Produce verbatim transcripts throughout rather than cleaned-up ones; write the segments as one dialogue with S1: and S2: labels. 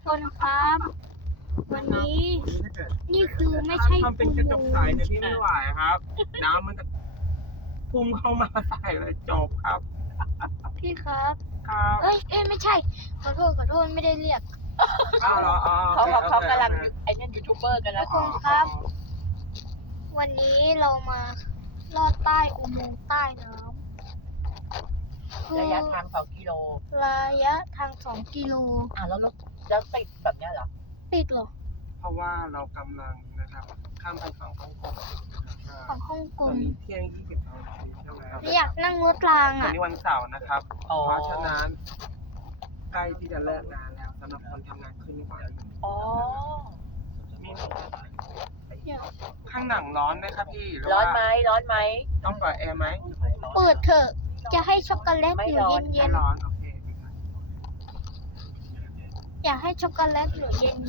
S1: คนครับ วันนี้นี่คือไม่ใช่
S2: ทำเป็นกระจกใสเนี่ยพี่ไม่ไหวครับ น้ำมันจะพุ่งเข้ามาใส่เลยจบครับ
S1: พี่ครับ
S2: ครับ
S1: เอ้ยเอ้ยไม่ใช่ ขอโทษขอโทษไม่ได้เรียก
S2: อ้าวเหรออ๋อ
S3: เขาบอกเขา
S2: โอค
S3: กำลัง
S2: โอเค
S3: ไอ้นั่นยูทูบเบอร์กัน
S1: ทุ
S3: แล้ว
S1: กคนครับ วันนี้เรามาลอดใต้อุโมงค์ใต้น้ำคือ
S3: ระยะทางสองกิโล
S1: ระยะทางสองกิโล
S3: อ่ะแล้วรถแล้วติดแบบเนี้ยเหรอ
S1: ติดเหรอ
S2: เพราะว่าเรากำลังนะครับข้ามไปฝั่งฮ่องกง
S1: ของฮ่องก
S2: ตอง นนี้เที่ยงยี่สิบนาทีใช่ไหมครับ
S1: ไม่อยากนั่งรถราง
S2: วัน
S1: อ่ะ
S2: นี้วันเสาร์นะครับ
S3: อ๋อ
S2: เพราะฉะนั้นใกล้ที่จะเลิกงานแล้วสำหรับคนทำงานครึ่งวัน
S3: อ๋อ
S2: มีข้างหนังร้อนไหมครับพี่ห
S3: ร้อน
S2: ว่า
S3: ไหมร้อนไหม
S2: ต้องเปิดแอร์ไหม
S1: เปิดเถอะ จะให้ช็อกโกแลตอยู่เย็
S2: ไม่
S1: น
S2: ร้อนโอเค
S1: ๆ อยากให้ช็อกโกแลตอยู่เย็น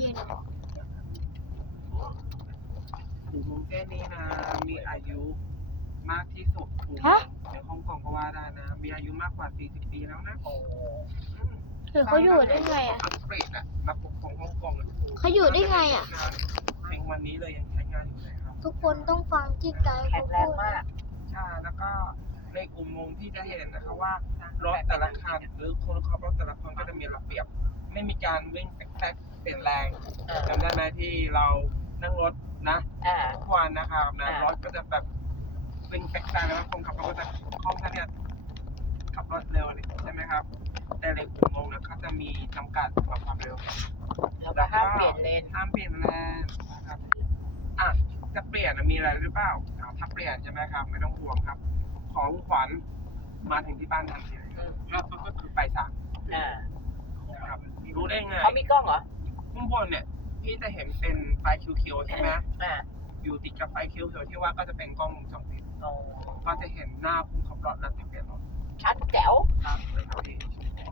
S2: อุโมงค์เส้นนี้นะมีอายุมากที่สุดอุโมงค์
S1: ฮะ
S2: ในฮ่องกงก็ว่าได้นะ มีอายุมากกว่าสี่สิบปีแล้วนะ
S3: โอ้
S2: อืม
S1: ๆคือเขาอยู่ได้ไงอ่ะ
S2: อังกฤษอ่ะมาปกครองฮ่องกงอะ
S1: เขาอยู่ได้ไงอ่ะ
S2: ถึงวันนี้เลยยังใช้งานอยู่เลยครับ
S1: ทุกคนต้องฟังที่ไกด์
S3: แข็
S1: เขา
S3: งแร
S1: พู
S3: ง
S1: ด
S3: มาก
S2: ใช่แล้วก็ในอุโมงค์ที่จะเห็นนะคะว่ารถแต่ละคันหรือคนขับรถแต่ละคนก็จะมีระเบียบ ไม่มีการวิ่งแทรกๆเปลี่ยนแรง
S3: อ่า
S2: จำได้ไหมที่เรานั่งรถนะ
S3: อ่า
S2: ทุกวันนะครับนะ
S3: อ่าร ร
S2: ถก็จะแบบวิ่งแทรกๆแล้วคนขับรถก็จะคล่องแคล่วเนี่ยขับรถเร็วเลยใช่ไหมครับ แต่ในอุโมงค์นะเขาจะมีจำกัดความเร็ว
S3: แล้วก็ห้ามเปลี่ยนเลน
S2: ห้ามเปลี่ยนเลนนะครับอ่ะจะเปลี่ยนนะมีอะไรหรือเปล่าอ่ะถ้าเปลี่ยนใช่ไหมครับ ไม่ต้องห่วงครับ ของขวัญมาถึงที่บ้านทันทีเลย
S3: อืม
S2: ก็คือไปสั่ง
S3: อ่า
S2: นะครับรู้ได้ไง
S3: เขามีกล้องเหรอ
S2: ข้างบนเนี่ยพี่จะเห็นเป็นไฟเขียวๆใช่ไหม
S3: อ่า
S2: อยู่ติดกับไฟเขียวๆที่ว่าก็จะเป็นกล้องวงจรปิด
S3: โอ้
S2: ก็จะเห็นหน้าผู้ขับรถและทะเบียนรถ
S3: ชัดแจ๋ว
S2: ครับเลยครับพี่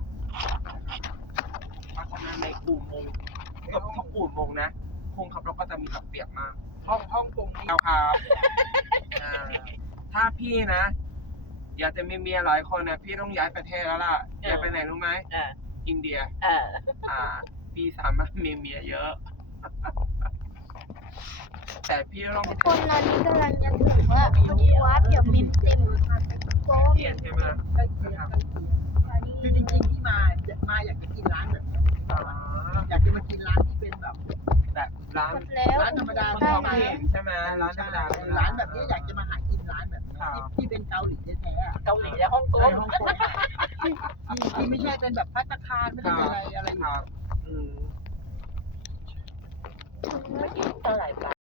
S2: เพราะฉะนั้นในอุโมงค์ก็ทุกอุโมงค์นะผู้ขับรถก็จะมีระเบียบมากห้องห้องกงนี้ครับอ่าถ้าพี่นะ อยากจะมีเมียหลายคนนะพี่ต้องย้ายประเทศแล้วล่ะย้ายไปไหนรู้ไหม
S3: อ่า
S2: อินเดีย
S3: อ่า
S2: อ่า พี่สามารถมีเมียเยอะ แต่พี่ต้อง
S1: ทุกคนตอนนี้กำลังจะถึงว่าพอดีวาร์ปเดี๋ยวเมมเต็มโก้
S2: เปลี่ยนใช่ไหมครับ
S4: คือจริงๆที่มามาอยากจะกินร้านแบบนี้
S2: อ๋อ
S4: อยากจะมากินร้านที่เป็นแบบ
S2: แบบร้าน
S1: หมดแล้ว
S4: ร้านธรรมดา
S2: คน
S1: ได้
S2: ท้อง
S1: ไหม
S2: ถิ่นใช่ไหมร้านธรรมดา
S4: ร้านแบบนี้อยากจะมาหากินร้านแบบนี้
S2: ครับ
S4: ที่ที่เป็นเกาหลีแท้ๆอะ
S3: เกาหลีและฮ่องก
S4: ใช่
S3: ง
S4: ฮ่องกงที่ที่ที่ไม่ใช่เป็นแบบพัตตาคารไม่ได้เป็นอะไรอะไร
S2: ครับอืม
S3: เมื่อกี้เท่าไหร่ไป